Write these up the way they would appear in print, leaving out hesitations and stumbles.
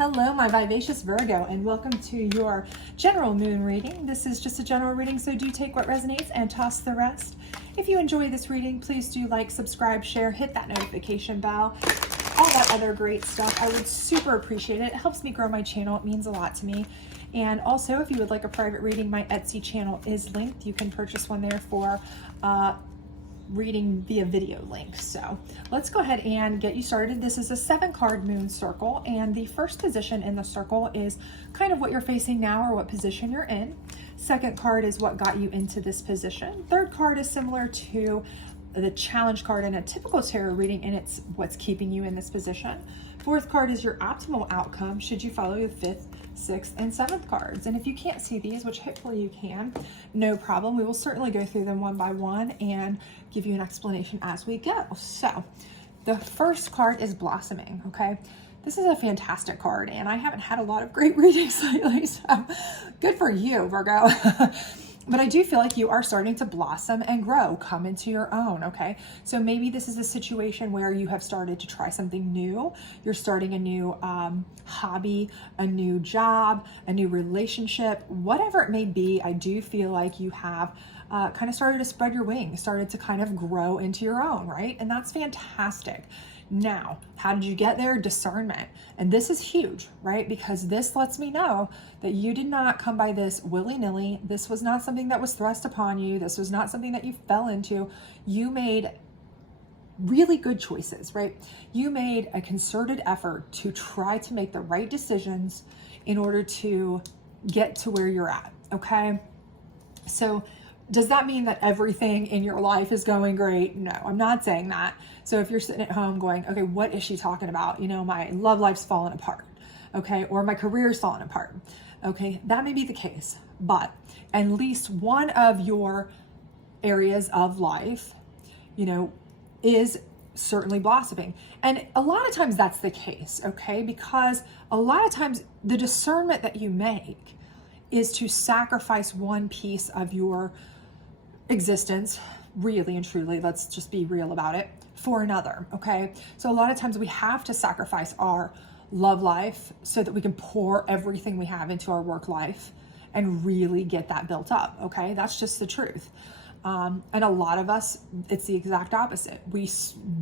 Hello, my vivacious Virgo, and welcome to your general moon reading. This is just a general reading, so do take what resonates and toss the rest. If you enjoy this reading, please do like, subscribe, share, hit that notification bell, all that other great stuff. I would super appreciate it. It helps me grow my channel. It means a lot to me. And also, if you would like a private reading, my Etsy channel is linked. You can purchase one there for reading via video link. So let's go ahead and get you started. This is a 7-card moon circle, and the first position in the circle is kind of what you're facing now or what position you're in. Second card is what got you into this position. Third card is similar to the challenge card in a typical tarot reading, and it's what's keeping you in this position. Fourth card is your optimal outcome should you follow the fifth, sixth, and seventh cards. And if you can't see these, which hopefully you can, no problem. We will certainly go through them one by one and give you an explanation as we go. So the first card is blossoming, okay? This is a fantastic card, and I haven't had a lot of great readings lately, so good for you, Virgo. But I do feel like you are starting to blossom and grow, come into your own, okay? So maybe this is a situation where you have started to try something new. You're starting a new hobby, a new job, a new relationship, whatever it may be. I do feel like you have kind of started to spread your wings, started to kind of grow into your own, right? And that's fantastic. Now, how did you get there? Discernment. And this is huge, right? Because this lets me know that you did not come by this willy-nilly. This was not something that was thrust upon you. This was not something that you fell into. You made really good choices, right? You made a concerted effort to try to make the right decisions in order to get to where you're at, okay? So does that mean that everything in your life is going great? No, I'm not saying that. So if you're sitting at home going, okay, what is she talking about? You know, my love life's falling apart, okay? Or my career's falling apart, okay? That may be the case, but at least one of your areas of life, you know, is certainly blossoming. And a lot of times that's the case, okay? Because a lot of times the discernment that you make is to sacrifice one piece of your existence, really and truly, let's just be real about it, for another, okay? So a lot of times we have to sacrifice our love life so that we can pour everything we have into our work life and really get that built up, okay? That's just the truth. And a lot of us, it's the exact opposite. We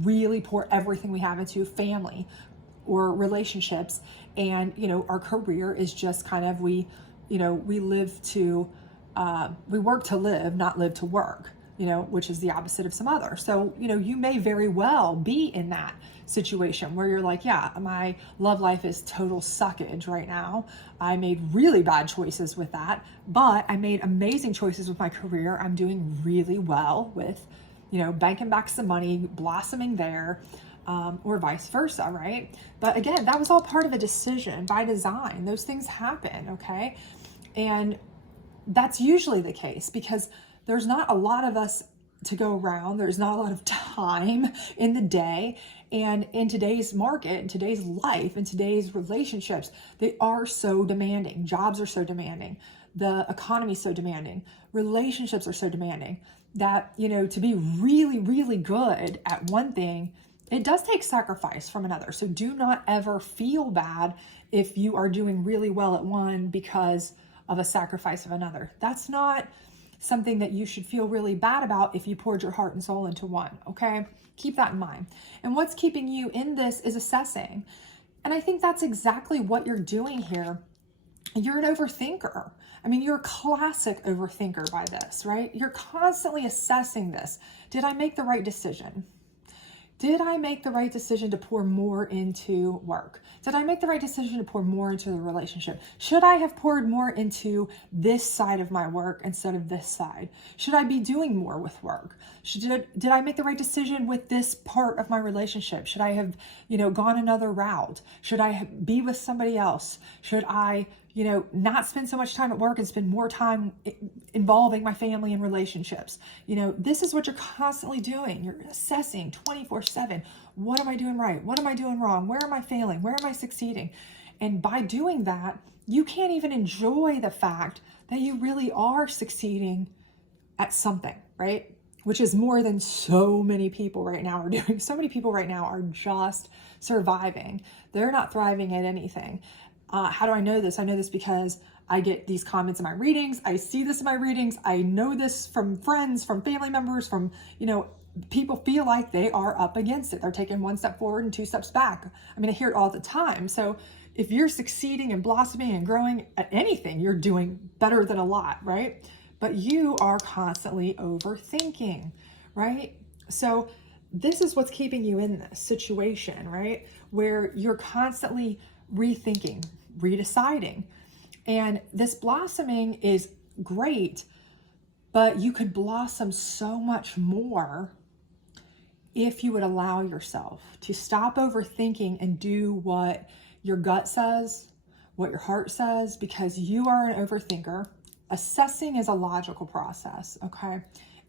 really pour everything we have into family or relationships, and, you know, our career is just kind of, we work to live, not live to work, you know, which is the opposite of some other. So, you know, you may very well be in that situation where you're like, yeah, my love life is total suckage right now. I made really bad choices with that, but I made amazing choices with my career. I'm doing really well with, you know, banking back some money, blossoming there, or vice versa, right? But again, that was all part of a decision by design. Those things happen, okay? And that's usually the case because there's not a lot of us to go around. There's not a lot of time in the day. And in today's market, in today's life, in today's relationships, they are so demanding. Jobs are so demanding. The economy is so demanding. Relationships are so demanding that, you know, to be really, really good at one thing, it does take sacrifice from another. So do not ever feel bad if you are doing really well at one because of a sacrifice of another. That's not something that you should feel really bad about if you poured your heart and soul into one, okay? Keep that in mind. And what's keeping you in this is assessing. And I think that's exactly what you're doing here. You're an overthinker. I mean, you're a classic overthinker by this, right? You're constantly assessing this. Did I make the right decision? Did I make the right decision to pour more into work? Did I make the right decision to pour more into the relationship? Should I have poured more into this side of my work instead of this side? Should I be doing more with work? Did I make the right decision with this part of my relationship? Should I have, you know, gone another route? Should I be with somebody else? Should I, you know, not spend so much time at work and spend more time involving my family and relationships? You know, this is what you're constantly doing. You're assessing 24/7. What am I doing right? What am I doing wrong? Where am I failing? Where am I succeeding? And by doing that, you can't even enjoy the fact that you really are succeeding at something, right? Which is more than so many people right now are doing. So many people right now are just surviving. They're not thriving at anything. How do I know this? I know this because I get these comments in my readings. I see this in my readings. I know this from friends, from family members, from, people feel like they are up against it. They're taking one step forward and two steps back. I mean, I hear it all the time. So if you're succeeding and blossoming and growing at anything, you're doing better than a lot, right? But you are constantly overthinking, right? So this is what's keeping you in this situation, right? Where you're constantly rethinking, redeciding. And this blossoming is great, but you could blossom so much more if you would allow yourself to stop overthinking and do what your gut says, what your heart says, because you are an overthinker. Assessing is a logical process, okay?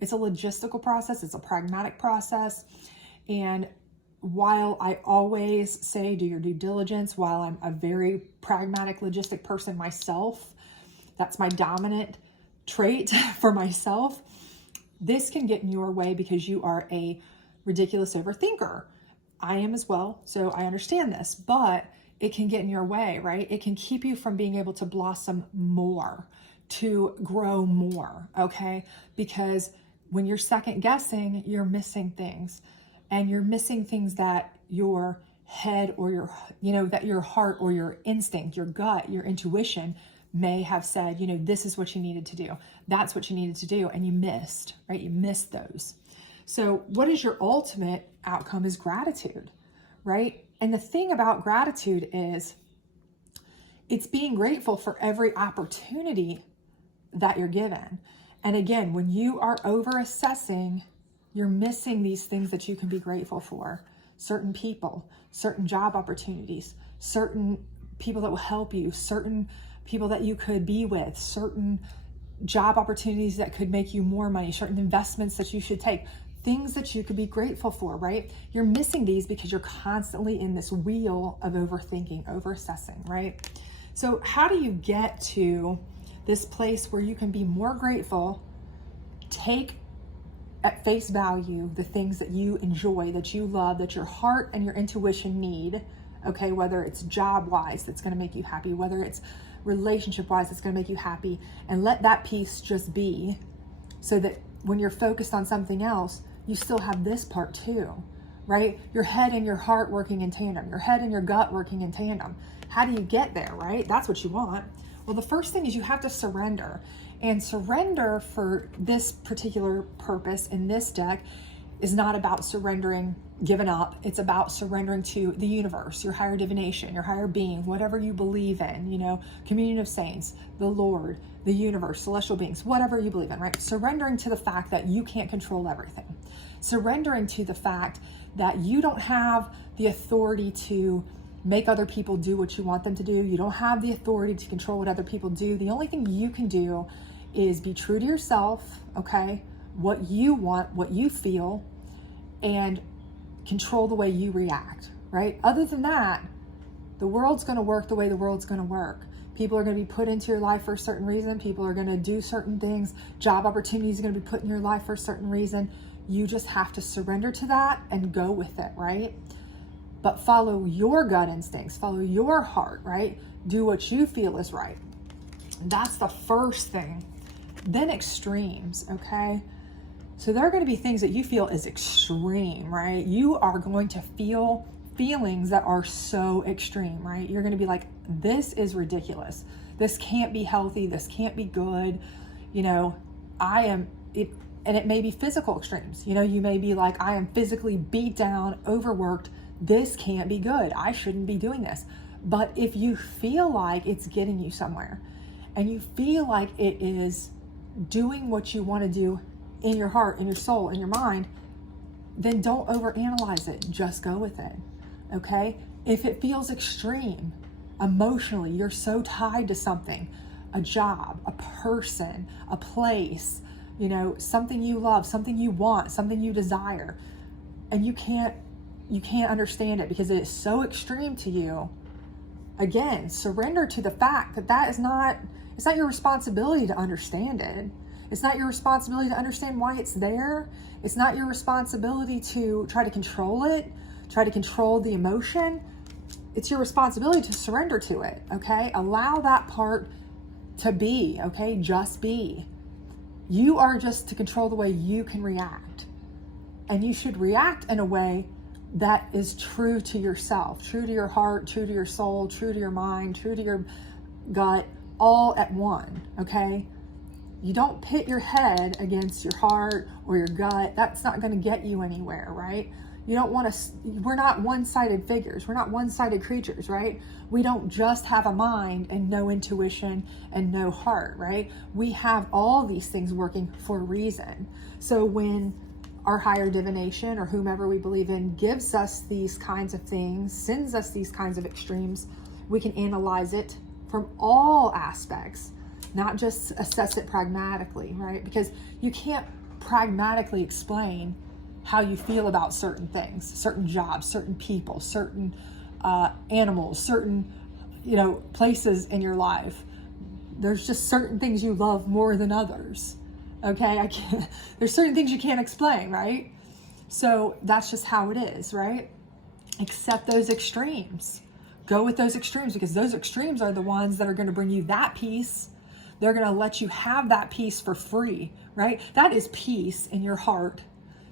It's a logistical process, it's a pragmatic process. And while I always say do your due diligence, while I'm a very pragmatic, logistic person myself, that's my dominant trait for myself, this can get in your way because you are a ridiculous overthinker. I am as well, so I understand this, but it can get in your way, right? It can keep you from being able to blossom more, to grow more, okay? Because when you're second guessing, you're missing things. And you're missing things that your head or that your heart or your instinct, your gut, your intuition may have said, this is what you needed to do. That's what you needed to do. And you missed, right? You missed those. So what is your ultimate outcome is gratitude, right? And the thing about gratitude is it's being grateful for every opportunity that you're given. And again, when you are over assessing, you're missing these things that you can be grateful for. Certain people, certain job opportunities, certain people that will help you, certain people that you could be with, certain job opportunities that could make you more money, certain investments that you should take, things that you could be grateful for, right? You're missing these because you're constantly in this wheel of overthinking, over-assessing, right? So how do you get to this place where you can be more grateful, take at face value the things that you enjoy, that you love, that your heart and your intuition need, okay? Whether it's job-wise that's gonna make you happy, whether it's relationship-wise that's gonna make you happy, and let that piece just be, so that when you're focused on something else, you still have this part too, right? Your head and your heart working in tandem, your head and your gut working in tandem. How do you get there, right? That's what you want. Well, the first thing is you have to surrender. And surrender for this particular purpose in this deck is not about surrendering, giving up. It's about surrendering to the universe, your higher divination, your higher being, whatever you believe in, communion of saints, the Lord, the universe, celestial beings, whatever you believe in, right? Surrendering to the fact that you can't control everything. Surrendering to the fact that you don't have the authority to make other people do what you want them to do. You don't have the authority to control what other people do. The only thing you can do is be true to yourself, okay? What you want, what you feel, and control the way you react, right? Other than that, the world's gonna work the way the world's gonna work. People are gonna be put into your life for a certain reason. People are gonna do certain things. Job opportunities are gonna be put in your life for a certain reason. You just have to surrender to that and go with it, right? But follow your gut instincts, follow your heart, right? Do what you feel is right. That's the first thing. Then extremes, okay? So there are going to be things that you feel is extreme, right? You are going to feel feelings that are so extreme, right? You're going to be like, this is ridiculous. This can't be healthy. This can't be good. And it may be physical extremes. You may be like, I am physically beat down, overworked. This can't be good. I shouldn't be doing this. But if you feel like it's getting you somewhere and you feel like it is doing what you want to do in your heart, in your soul, in your mind, then don't overanalyze it. Just go with it, okay? If it feels extreme, emotionally, you're so tied to something, a job, a person, a place, something you love, something you want, something you desire, and you can't understand it because it is so extreme to you. Again, surrender to the fact that it's not your responsibility to understand it. It's not your responsibility to understand why it's there. It's not your responsibility to try to control it, try to control the emotion. it's your responsibility to surrender to it, okay? Allow that part to be, okay? Just be. You are just to control the way you can react. And you should react in a way that is true to yourself, true to your heart, true to your soul, true to your mind, true to your gut, all at one, okay? You don't pit your head against your heart or your gut. That's not going to get you anywhere, right? You don't want to, we're not one-sided figures. We're not one-sided creatures, right? We don't just have a mind and no intuition and no heart, right? We have all these things working for a reason. So when our higher divination or whomever we believe in gives us these kinds of things, sends us these kinds of extremes, we can analyze it from all aspects, not just assess it pragmatically, right? Because you can't pragmatically explain how you feel about certain things, certain jobs, certain people, certain animals, certain, places in your life. There's just certain things you love more than others. Okay, there's certain things you can't explain, right? So that's just how it is, right? Accept those extremes. Go with those extremes, because those extremes are the ones that are going to bring you that peace. They're going to let you have that peace for free, right? That is peace in your heart,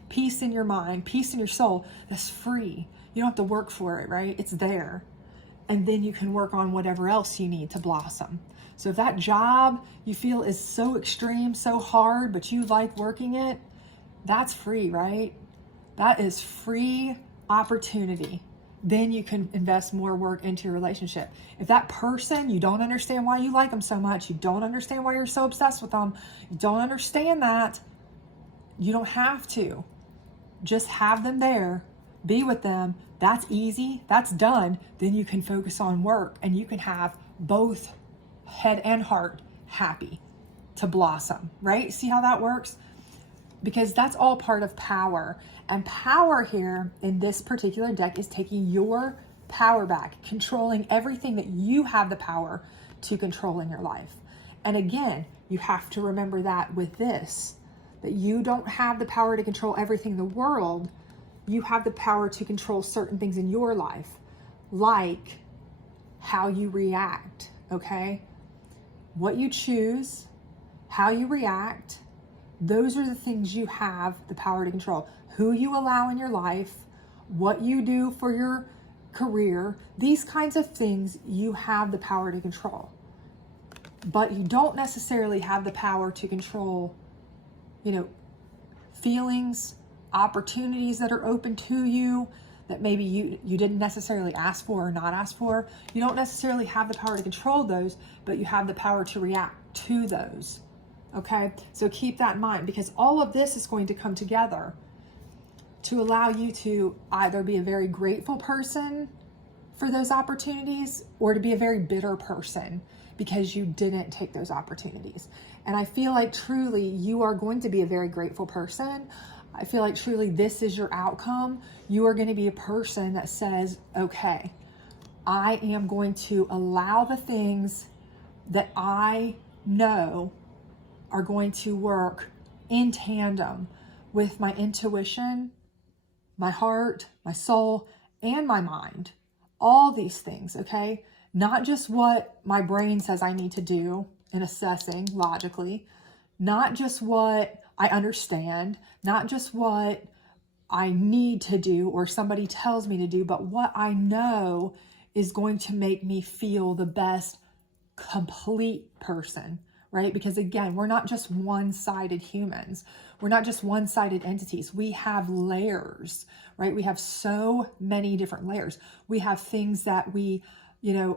peace in your mind, peace in your soul. That's free. You don't have to work for it, right? It's there. And then you can work on whatever else you need to blossom. So if that job you feel is so extreme, so hard, but you like working it, that's free, right? That is free opportunity. Then you can invest more work into your relationship. If that person, you don't understand why you like them so much, you don't understand why you're so obsessed with them, you don't understand that, you don't have to. Just have them there, be with them. That's easy, that's done. Then you can focus on work and you can have both head and heart happy to blossom, right? See how that works? Because that's all part of power. And power here in this particular deck is taking your power back, controlling everything that you have the power to control in your life. And again, you have to remember that with this, that you don't have the power to control everything in the world. You have the power to control certain things in your life, like how you react, okay? What you choose, how you react, those are the things you have the power to control. Who you allow in your life, what you do for your career, these kinds of things you have the power to control. But you don't necessarily have the power to control, feelings, opportunities that are open to you that maybe you didn't necessarily ask for or not ask for. You don't necessarily have the power to control those, but you have the power to react to those. Okay, so keep that in mind, because all of this is going to come together to allow you to either be a very grateful person for those opportunities or to be a very bitter person because you didn't take those opportunities. And I feel like truly you are going to be a very grateful person. I feel like truly this is your outcome. You are going to be a person that says, okay, I am going to allow the things that I know are going to work in tandem with my intuition, my heart, my soul, and my mind. All these things, okay? Not just what my brain says I need to do in assessing logically, not just what I understand, not just what I need to do or somebody tells me to do, but what I know is going to make me feel the best complete person, right? Because again, we're not just one-sided humans. We're not just one-sided entities. We have layers, right? We have so many different layers. We have things that we,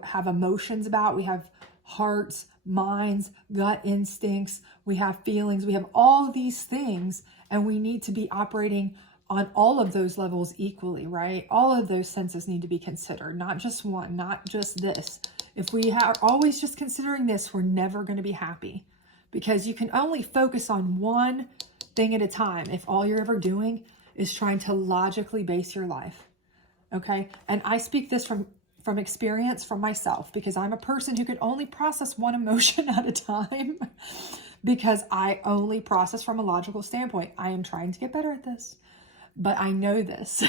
have emotions about. We have hearts, minds, gut instincts. We have feelings. We have all these things, and we need to be operating on all of those levels equally, right? All of those senses need to be considered, not just one, not just this. If we are always just considering this, we're never going to be happy, because you can only focus on one thing at a time if all you're ever doing is trying to logically base your life, okay? And I speak this from experience, from myself, because I'm a person who could only process one emotion at a time because I only process from a logical standpoint. I am trying to get better at this, but I know this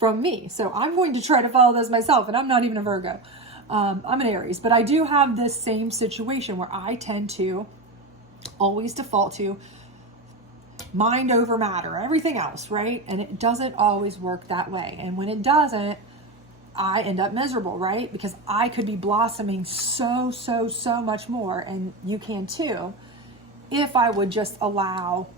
from me. So I'm going to try to follow those myself, and I'm not even a Virgo. I'm an Aries, but I do have this same situation where I tend to always default to mind over matter, everything else, right? And it doesn't always work that way. And when it doesn't, I end up miserable, right? Because I could be blossoming so much more, and you can too, if I would just allow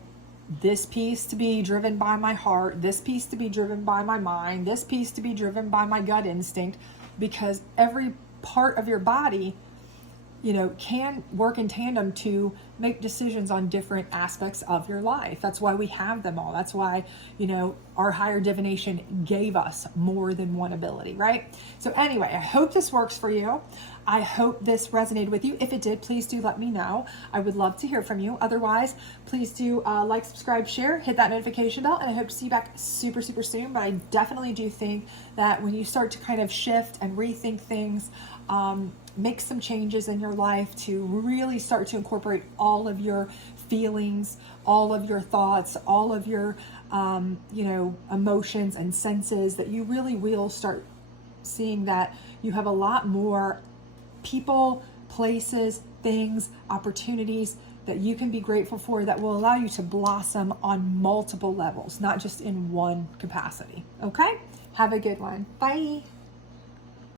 this piece to be driven by my heart, this piece to be driven by my mind, this piece to be driven by my gut instinct, because every part of your body, you know, can work in tandem to make decisions on different aspects of your life. That's why we have them all. That's why, you know, our higher divination gave us more than one ability, right? So anyway, I hope this works for you. I hope this resonated with you. If it did, please do let me know. I would love to hear from you. Otherwise, please do like, subscribe, share, hit that notification bell, and I hope to see you back super soon. But I definitely do think that when you start to kind of shift and rethink things, make some changes in your life to really start to incorporate all of your feelings, all of your thoughts, all of your, you know, emotions and senses, that you really will start seeing that you have a lot more people, places, things, opportunities that you can be grateful for that will allow you to blossom on multiple levels, not just in one capacity. Okay? Have a good one. Bye.